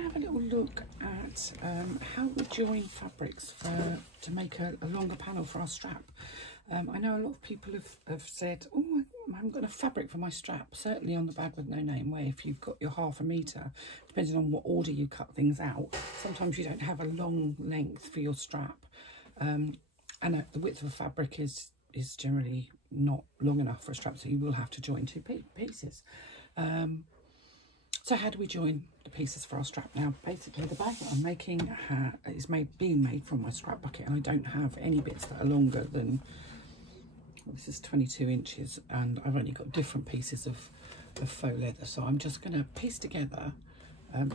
to have a little look at how we join fabrics to make a longer panel for our strap. I know a lot of people have said, oh, I haven't got enough fabric for my strap. Certainly on the Bag with No Name, where if you've got your 1/2 metre, depending on what order you cut things out, sometimes you don't have a long length for your strap. And the width of a fabric is generally not long enough for a strap, so you will have to join two pieces. So how do we join the pieces for our strap? Now, basically, the bag that I'm making is being made from my scrap bucket, and I don't have any bits that are longer than, well, this is 22 inches, and I've only got different pieces of faux leather. So I'm just going to piece together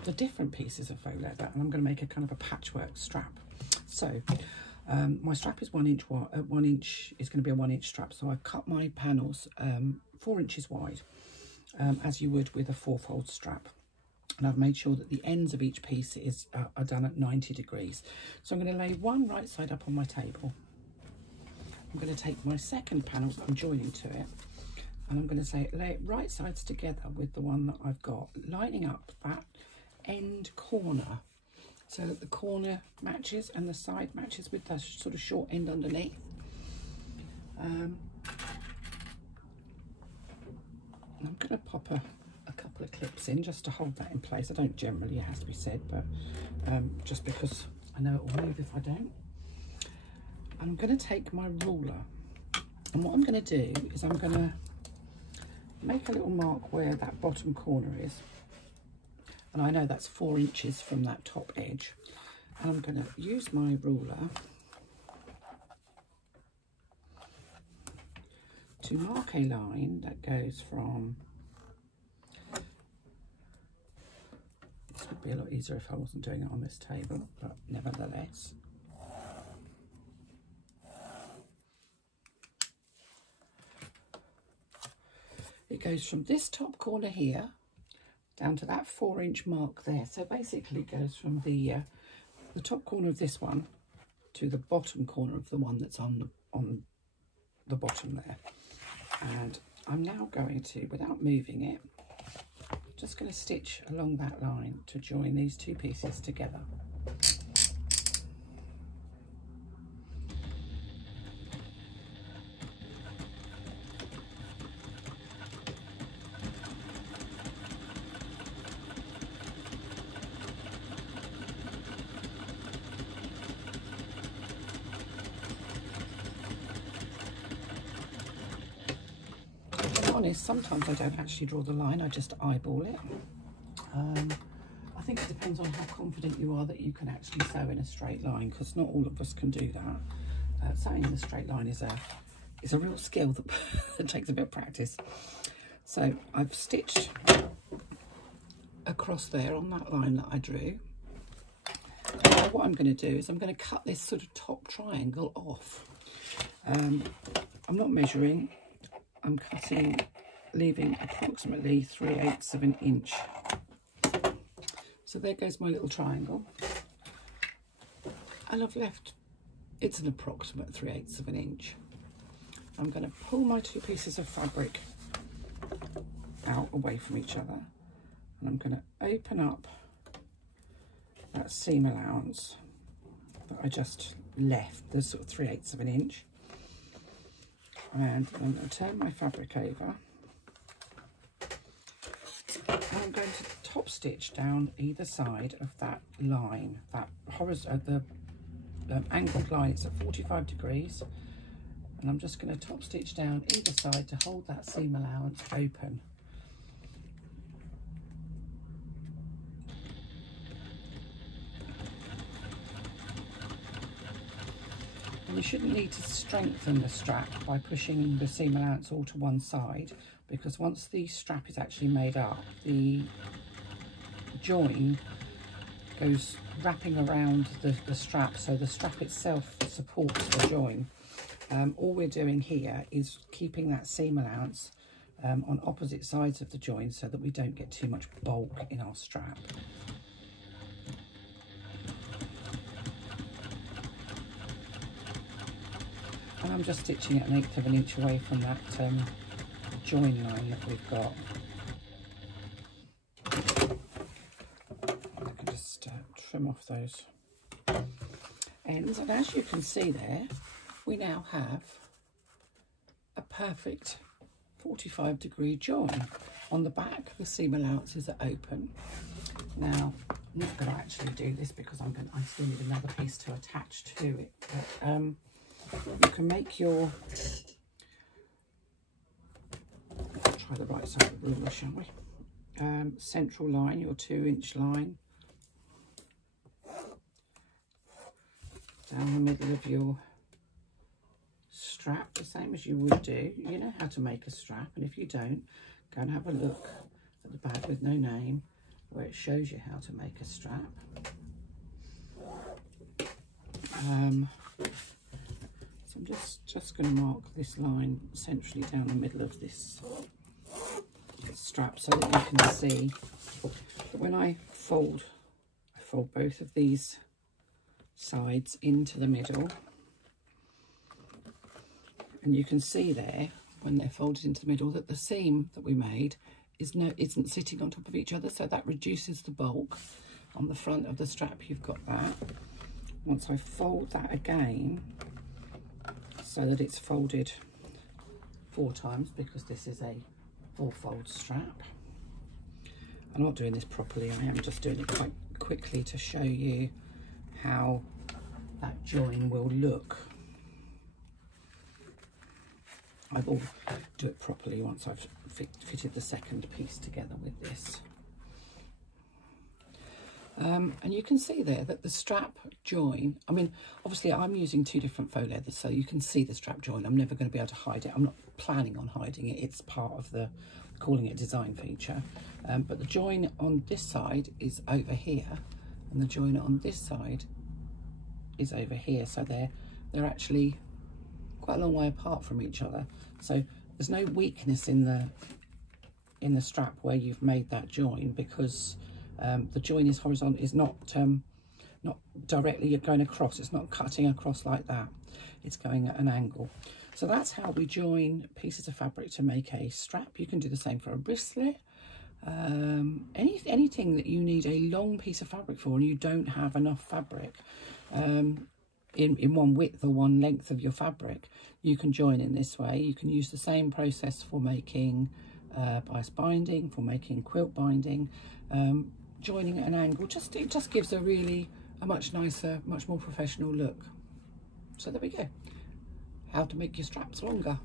the different pieces of faux leather, and I'm going to make a kind of a patchwork strap. So my strap is 1 inch wide. 1 inch is going to be a 1 inch strap. So I've cut my panels 4 inches wide, as you would with a 4-fold strap. And I've made sure that the ends of each piece are done at 90 degrees. So I'm going to lay one right side up on my table. I'm going to take my second panel that I'm joining to it, and I'm going to lay it right sides together with the one that I've got, lining up that end corner so that the corner matches and the side matches with the sort of short end underneath. I'm going to pop a couple of clips in just to hold that in place. I don't generally, it has to be said, but just because I know it will move if I don't. And I'm going to take my ruler, and what I'm going to do is I'm going to make a little mark where that bottom corner is, and I know that's 4 inches from that top edge, and I'm going to use my ruler to mark a line that goes from, this would be a lot easier if I wasn't doing it on this table, but nevertheless, it goes from this top corner here down to that 4 inch mark there. So basically it goes from the top corner of this one to the bottom corner of the one that's on the bottom there. And I'm now going to, without moving it, just going to stitch along that line to join these two pieces together. Honest, sometimes I don't actually draw the line, I just eyeball it. I think it depends on how confident you are that you can actually sew in a straight line, because not all of us can do that. Sewing in a straight line is a real skill that takes a bit of practice. So I've stitched across there on that line that I drew. Now what I'm going to do is I'm going to cut this sort of top triangle off. I'm not measuring. I'm cutting, leaving approximately 3/8 of an inch. So there goes my little triangle. And I've left, it's an approximate 3/8 of an inch. I'm going to pull my two pieces of fabric out away from each other. And I'm going to open up that seam allowance that I just left, the sort of 3/8 of an inch. And I'm going to turn my fabric over, and I'm going to top stitch down either side of that line, that horizontal, the angled line. It's at 45 degrees, and I'm just going to top stitch down either side to hold that seam allowance open. You shouldn't need to strengthen the strap by pushing the seam allowance all to one side, because once the strap is actually made up, the join goes wrapping around the strap, so the strap itself supports the join. All we're doing here is keeping that seam allowance on opposite sides of the join so that we don't get too much bulk in our strap. And I'm just stitching at 1/8 of an inch away from that join line that we've got. I can just trim off those ends, and as you can see there, we now have a perfect 45-degree join. On the back, the seam allowances are open. Now, I'm not going to actually do this because I still need another piece to attach to it. But you can make your, try the right side of the ruler, shall we? Central line, your 2-inch line, down the middle of your strap, the same as you would do. You know how to make a strap, and if you don't, go and have a look at the bag with no name where it shows you how to make a strap. So I'm just going to mark this line centrally down the middle of this strap so that you can see that when I fold both of these sides into the middle, and you can see there when they're folded into the middle that the seam that we made isn't sitting on top of each other, so that reduces the bulk. On the front of the strap you've got that. Once I fold that again so that it's folded 4 times, because this is a 4-fold strap. I'm not doing this properly, I am just doing it quite quickly to show you how that join will look. I will do it properly once I've fitted the second piece together with this. And you can see there that the strap join, I mean, obviously I'm using 2 different faux leathers, so you can see the strap join. I'm never going to be able to hide it. I'm not planning on hiding it. It's part of the, calling it design feature. But the join on this side is over here, and the join on this side is over here. So they're actually quite a long way apart from each other. So there's no weakness in the strap where you've made that join, because the join is horizontal, is not directly going across. It's not cutting across like that. It's going at an angle. So that's how we join pieces of fabric to make a strap. You can do the same for a bracelet. Anything that you need a long piece of fabric for and you don't have enough fabric in one width or one length of your fabric, you can join in this way. You can use the same process for making bias binding, for making quilt binding. Joining at an angle, it just gives a much nicer, much more professional look. So there we go, how to make your straps longer.